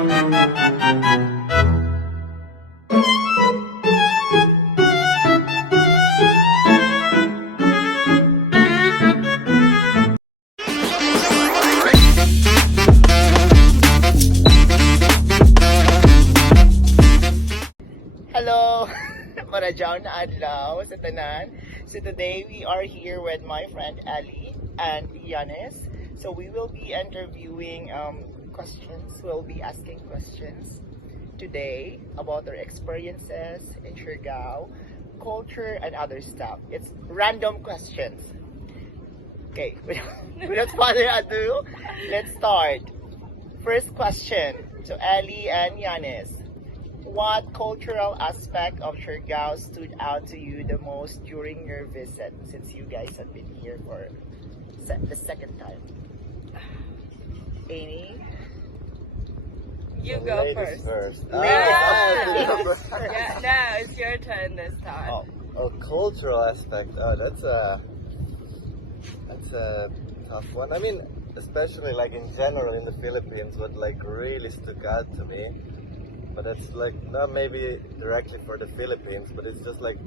Hello! Marajaw na adlaw sa tanan. So today we are here with my friend Ali and Yanis. So we will be interviewing questions. We'll be asking questions today about our experiences in Siargao, culture, and other stuff. It's random questions. Okay, without further ado, let's start. First question to Ali and Yanis. What cultural aspect of Siargao stood out to you the most during your visit, since you guys have been here for the second time? Amy? You go Ladies first. Ladies first. Yeah, no, it's your turn this time. Oh, cultural aspect. Oh, that's a tough one. I mean, especially like in general in the Philippines, what like really stuck out to me. But it's like not maybe directly for the Philippines, but it's just like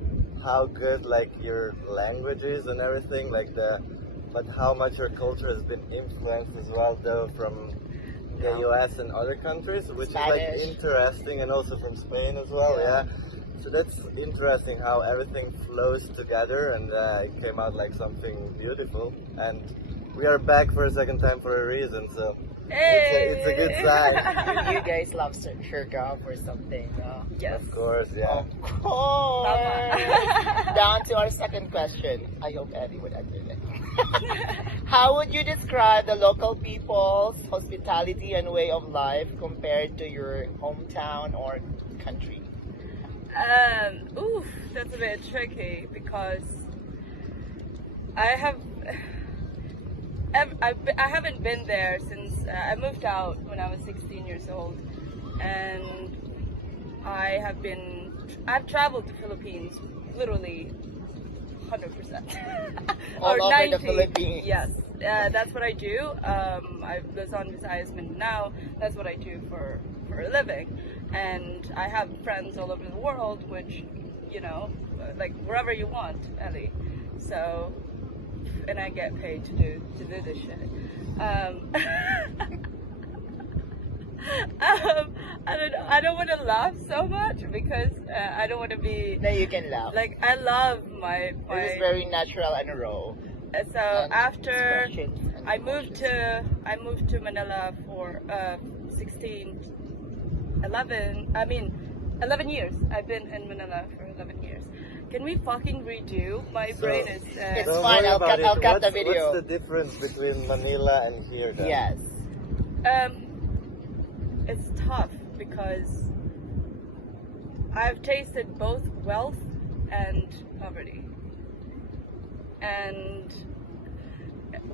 how good like your language is and everything, but how much your culture has been influenced as well though from the US and other countries, which Spanish. is like interesting, and also from Spain as well, yeah. So that's interesting how everything flows together, and it came out like something beautiful. And we are back for a second time for a reason, so it's a good sign. You guys love Siargao for something. Yes. Of course, yeah. Of course. Down to our second question. I hope Eddie would answer that. How would you describe the local people's hospitality and way of life compared to your hometown or country? That's a bit tricky because I haven't been there since I moved out when I was 16 years old, and I've traveled to Philippines literally 100%. All or over 90. the Philippines. Yes, that's what I do. I was on Visayas Mindanao. That's what I do for a living, and I have friends all over the world, which, you know, like wherever you want, Ellie. So, and I get paid to do this shit. I don't want to laugh so much because I don't want to be. No, you can laugh. Like, I love my. It is very natural and raw. So And after expressions and I moved to Manila for 11 years. I've been in Manila for 11 years. Can we fucking redo? My brain is. It's Don't fine, worry I'll about cut the What's video. the difference between Manila and here then? Yes. It's tough because I've tasted both wealth and poverty. And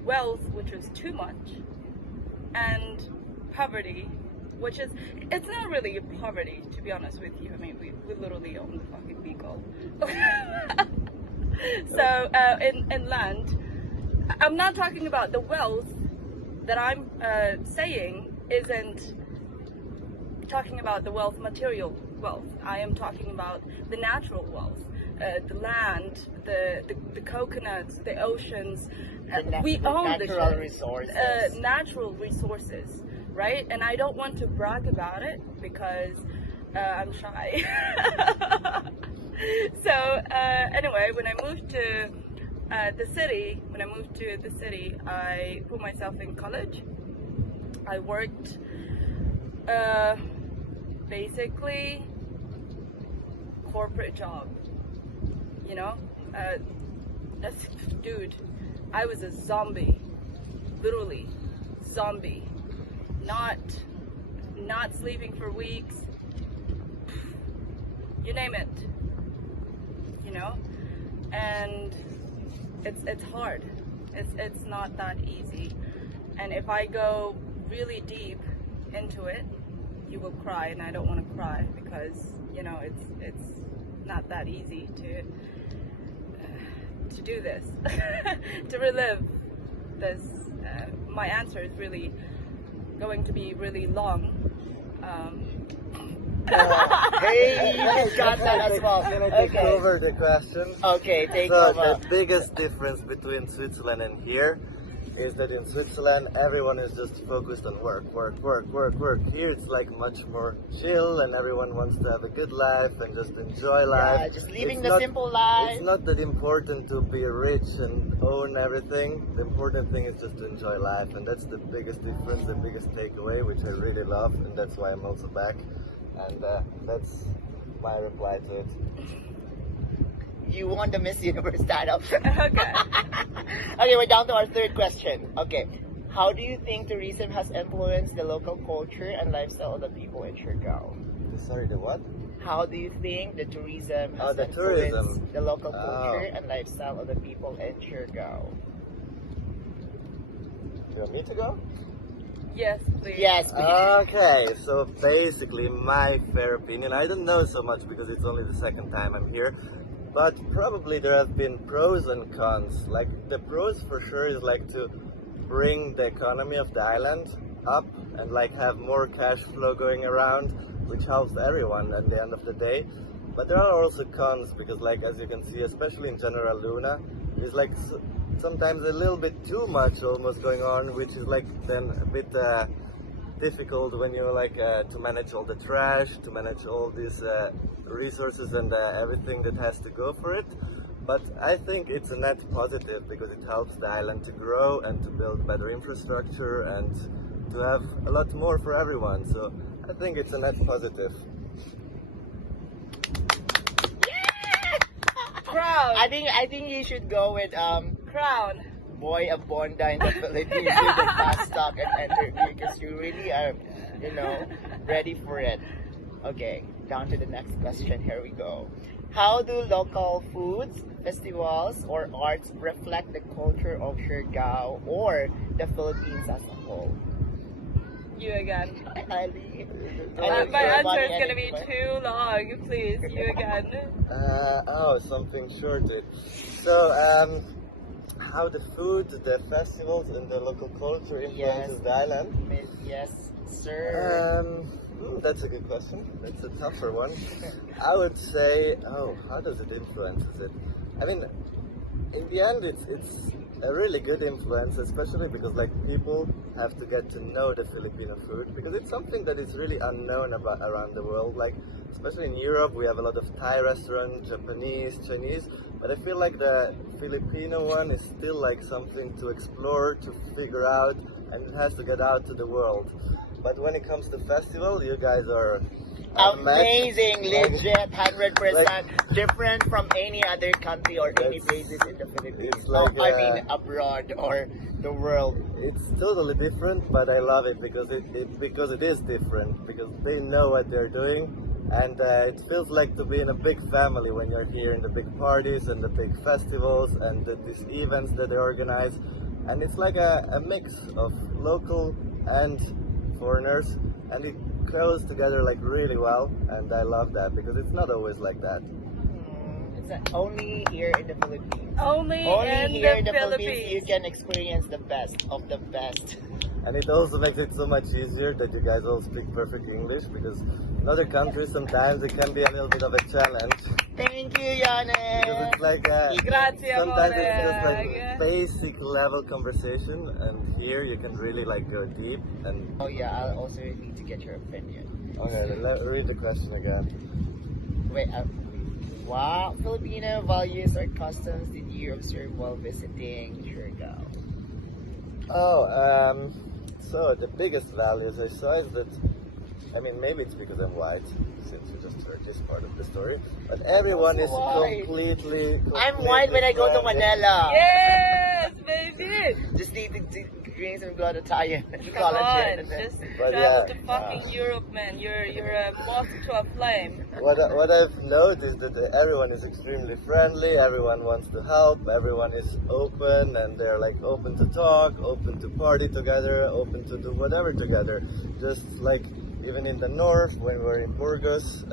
wealth, which was too much, and poverty, which is, it's not really a poverty, to be honest with you. I mean, we literally own the fucking beagle. So, in land, I'm not talking about the wealth that I'm saying isn't talking about the wealth, material wealth. I am talking about the natural wealth, the land, the coconuts, the oceans. We own the natural shit. resources. Natural resources, right? And I don't want to brag about it because I'm shy. So anyway, when I moved to the city, I put myself in college. I worked basically corporate job, you know. Dude, I was a zombie, literally zombie. Not sleeping for weeks, you name it, you know. And it's hard. It's not that easy. And if I go really deep into it, you will cry, and I don't want to cry because, you know, it's not that easy to do this, to relive this. My answer is really going to be really long, Hey, you got that as well. Can I take Okay. over the question? Okay, take So over. the biggest difference between Switzerland and here is that in Switzerland everyone is just focused on work, work, work, work, work. Here it's like much more chill and everyone wants to have a good life and just enjoy life. Yeah, just living It's the not- simple life. It's not that important to be rich and own everything. The important thing is just to enjoy life, and that's the biggest difference, the biggest takeaway, which I really love, and that's why I'm also back. And that's my reply to it. You won the Miss Universe title. Okay. Okay, we're down to our third question. Okay, how do you think tourism has influenced the local culture and lifestyle of the people in Siargao? Sorry, the what? How do you think the tourism has the influenced tourism. the local Oh. culture and lifestyle of the people in Siargao? You want me to go? Yes, please. Yes, please. Okay, so basically, my fair opinion, I don't know so much because it's only the second time I'm here, but probably there have been pros and cons. Like, the pros for sure is like to bring the economy of the island up and like have more cash flow going around, which helps everyone at the end of the day. But there are also cons because, like, as you can see, especially in General Luna, is like sometimes a little bit too much almost going on, which is like then a bit difficult when you like to manage all the trash, to manage all these resources and everything that has to go for it. But I think it's a net positive because it helps the island to grow and to build better infrastructure and to have a lot more for everyone. So I think it's a net positive. Crown. I think you should go with Crown. Boy of Bonda in the Philippines with the fast talk and interview because you really are, ready for it. Okay, down to the next question. Here we go. How do local foods, festivals, or arts reflect the culture of Siargao or the Philippines as a whole? You again. Ali. My answer is gonna be too long. Please, you again. Something shorter. So, how the food, the festivals, and the local culture influences the island? Yes, sir. That's a good question. That's a tougher one. I would say, how does it influence it? I mean, in the end, it's a really good influence, especially because like people have to get to know the Filipino food because it's something that is really unknown about around the world. Like especially in Europe, we have a lot of Thai restaurants, Japanese, Chinese, but I feel like the Filipino one is still like something to explore, to figure out, and it has to get out to the world. But when it comes to festival, you guys are Amazing, legit, 100% Like- different from any other country or any It's- places in the Philippines. it's like, I mean, abroad or the world. It's totally different, but I love it because it is different because they know what they're doing, and it feels like to be in a big family when you're here in the big parties and the big festivals and these events that they organize, and it's like a mix of local and foreigners, and it goes together like really well, and I love that because it's not always like that. It's only here in the Philippines. Only in here in the the Philippines you Philippines. can experience the best of the best. And it also makes it so much easier that you guys all speak perfect English because in other countries sometimes it can be a little bit of a challenge. Thank you, Because Yannis. it's like Grazie, sometimes amore. it's just like basic level conversation, and here you can really like go deep. And Oh yeah, I'll also need to get your opinion. okay, read the question again. Wait, wow, Filipino values or customs did you observe while visiting Siargao? So the biggest values I saw is that, I mean, maybe it's because I'm white, since you just heard this part of the story, but everyone is White. completely. I'm white when I go to friendly. Manila. Yes, baby. Just need to drink some glutathione and Come on, collagen. just But travel yeah. to fucking Europe, man. You're a moth to a flame. What I've noticed is that everyone is extremely friendly, everyone wants to help, everyone is open, and they're like open to talk, open to party together, open to do whatever together. Just like even in the north, when we were in Burgos,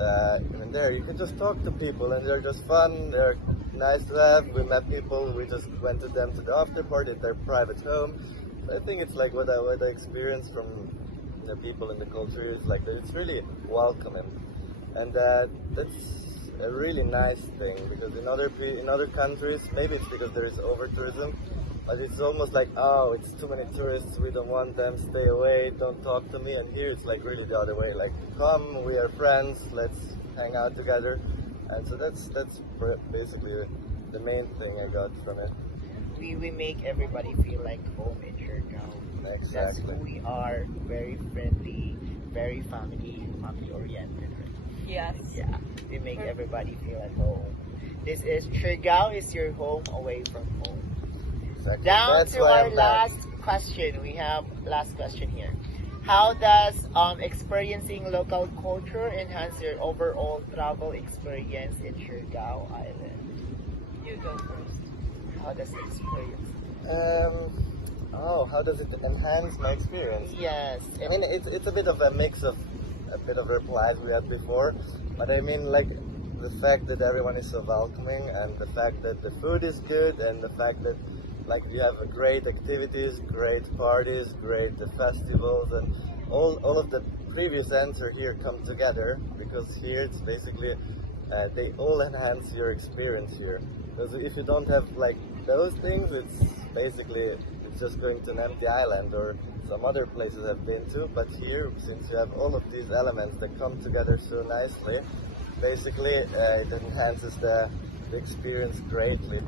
even there, you can just talk to people, and they're just fun, they're nice to have. We met people, we just went to them to the after party at their private home. So I think it's like what I experienced from the people in the culture is like that. It's really welcoming, and that's a really nice thing, because in other countries, maybe it's because there is over tourism, but it's almost like, oh, it's too many tourists, we don't want them, stay away, don't talk to me. And here it's like really the other way, like, come, we are friends, let's hang out together. And so that's basically the main thing I got from it. We make everybody feel like home in Siargao. That's Exactly. who we are. Very friendly, very family oriented. Yes. Yeah, we make everybody feel at home. This is Siargao is your home away from home. Exactly. Down That's to why our I'm back. last question. We have last question here. How does experiencing local culture enhance your overall travel experience in Siargao Island? You go first. How does the experience? How does it enhance my experience? Yes. I mean, it's a bit of a mix of a bit of replies we had before, but I mean, like, the fact that everyone is so welcoming, and the fact that the food is good, and the fact that, like, you have great activities, great parties, great festivals, and all of the previous answer here come together, because here it's basically they all enhance your experience here. Because if you don't have like those things, it's just going to an empty island or some other places I've been to. But here, since you have all of these elements that come together so nicely, basically it enhances the experience greatly.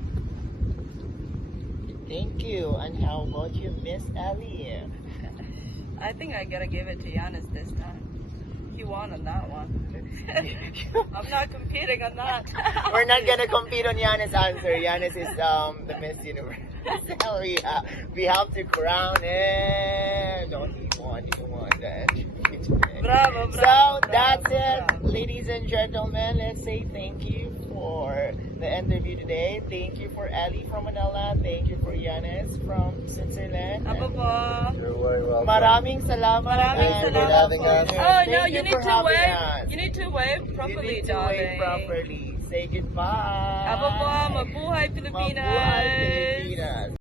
Thank you. And how about you, Miss Ali? I think I gotta give it to Giannis this time. He won on that one. I'm not competing on that. We're not gonna compete on Giannis' answer. Giannis is the Miss Universe. We have to crown him. Don't he won? He won that. Bravo, bravo. So that's bravo, it, bravo. ladies and gentlemen. Let's say thank you for the interview today. Thank you for Ali from Manila. Thank you for Giannis from Switzerland. Aba po. You're very welcome. Maraming salamat. Maraming and salamat having po. us. Oh Thank no, you need for to having wave. us. You need to wave properly, You need to darling. wave properly. Say goodbye. Aba po, mabuhay Pilipinas. Mabuhay Pilipinas.